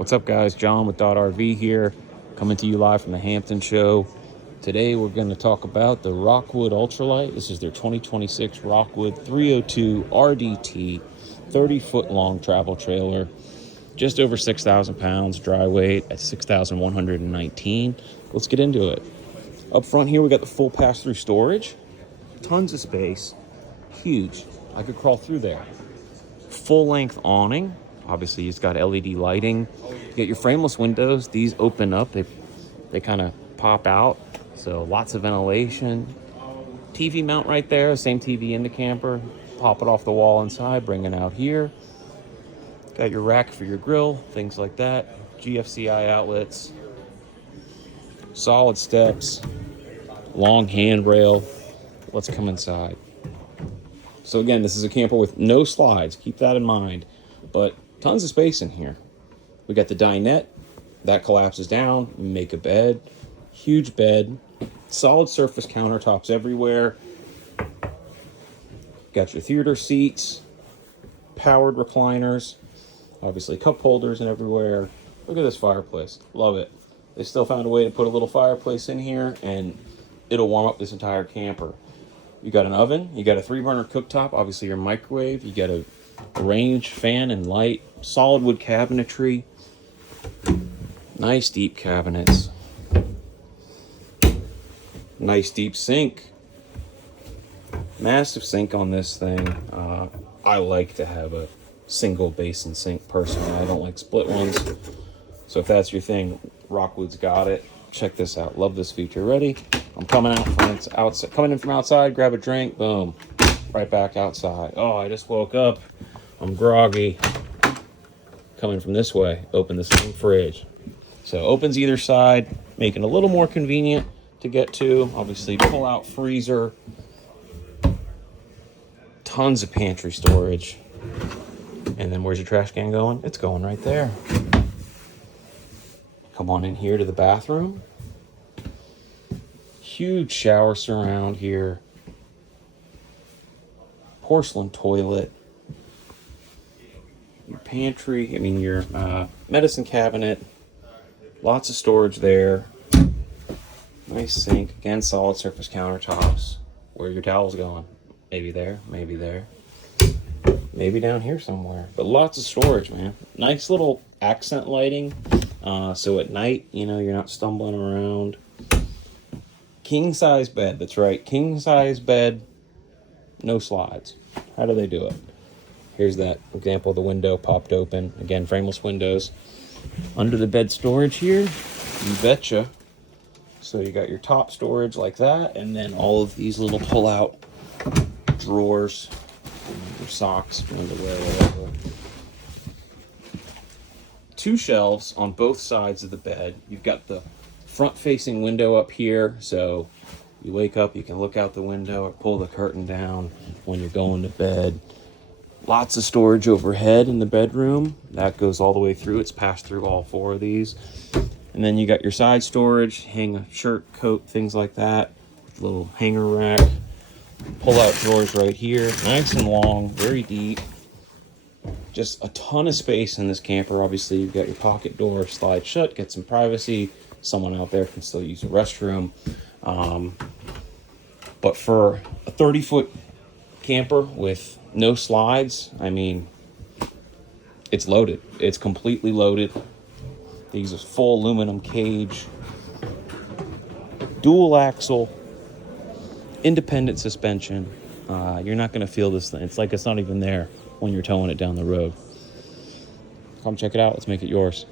What's up, guys? John with .RV here, coming to you live from the Hampton show. Today we're going to talk about the Rockwood Ultralight. This is their 2026 Rockwood 302 RDT 30-foot long travel trailer. Just over 6,000 pounds, dry weight at 6,119. Let's get into it. Up front here, we got the full pass-through storage. Tons of space. Huge. I could crawl through there. Full-length awning. Obviously, it's got LED lighting. You get your frameless windows. These open up. They kind of pop out. So lots of ventilation. TV mount right there. Same TV in the camper. Pop it off the wall inside. Bring it out here. Got your rack for your grill. Things like that. GFCI outlets. Solid steps. Long handrail. Let's come inside. So again, this is a camper with no slides. Keep that in mind. But tons of space in here. We got the dinette. That collapses down. Make a bed. Huge bed. Solid surface countertops everywhere. Got your theater seats. Powered recliners. Obviously cup holders and everywhere. Look at this fireplace. Love it. They still found a way to put a little fireplace in here, and it'll warm up this entire camper. You got an oven. You got a 3-burner cooktop. Obviously your microwave. You got a range fan and light. Solid wood cabinetry. Nice deep cabinets. Nice deep sink. Massive sink on this thing. I like to have a single basin sink personally. I don't like split ones. So if that's your thing, Rockwood's got it. Check this out. Love this feature. Ready? I'm coming out from outside. Coming in from outside. Grab a drink. Boom. Right back outside. Oh, I just woke up. I'm groggy. Coming from this way. Open the same fridge. So opens either side, making it a little more convenient to get to. Obviously, pull out freezer. Tons of pantry storage. And then where's your trash can going? It's going right there. Come on in here to the bathroom. Huge shower surround here. Porcelain toilet. Your pantry, your medicine cabinet. Lots of storage there. Nice sink. Again, solid surface countertops. Where are your towels going? Maybe there, maybe there. Maybe down here somewhere. But lots of storage, man. Nice little accent lighting. So at night, you're not stumbling around. King size bed. That's right. King size bed. No slides. How do they do it? Here's that example of the window popped open. Again, frameless windows. Under the bed storage here, you betcha. So you got your top storage like that, and then all of these little pull-out drawers. Your socks, underwear, whatever. 2 shelves on both sides of the bed. You've got the front-facing window up here, so you wake up, you can look out the window or pull the curtain down when you're going to bed. Lots of storage overhead in the bedroom. That goes all the way through. It's passed through all 4 of these. And then you got your side storage, hang a shirt, coat, things like that. Little hanger rack. Pull-out drawers right here. Nice and long, very deep. Just a ton of space in this camper. Obviously, you've got your pocket door, slide shut, get some privacy. Someone out there can still use the restroom. But for a 30-foot camper with no slides, it's loaded. It's completely loaded. These are full aluminum cage, dual axle, independent suspension. You're not going to feel this thing. It's like it's not even there when you're towing it down the road. Come check it out. Let's make it yours.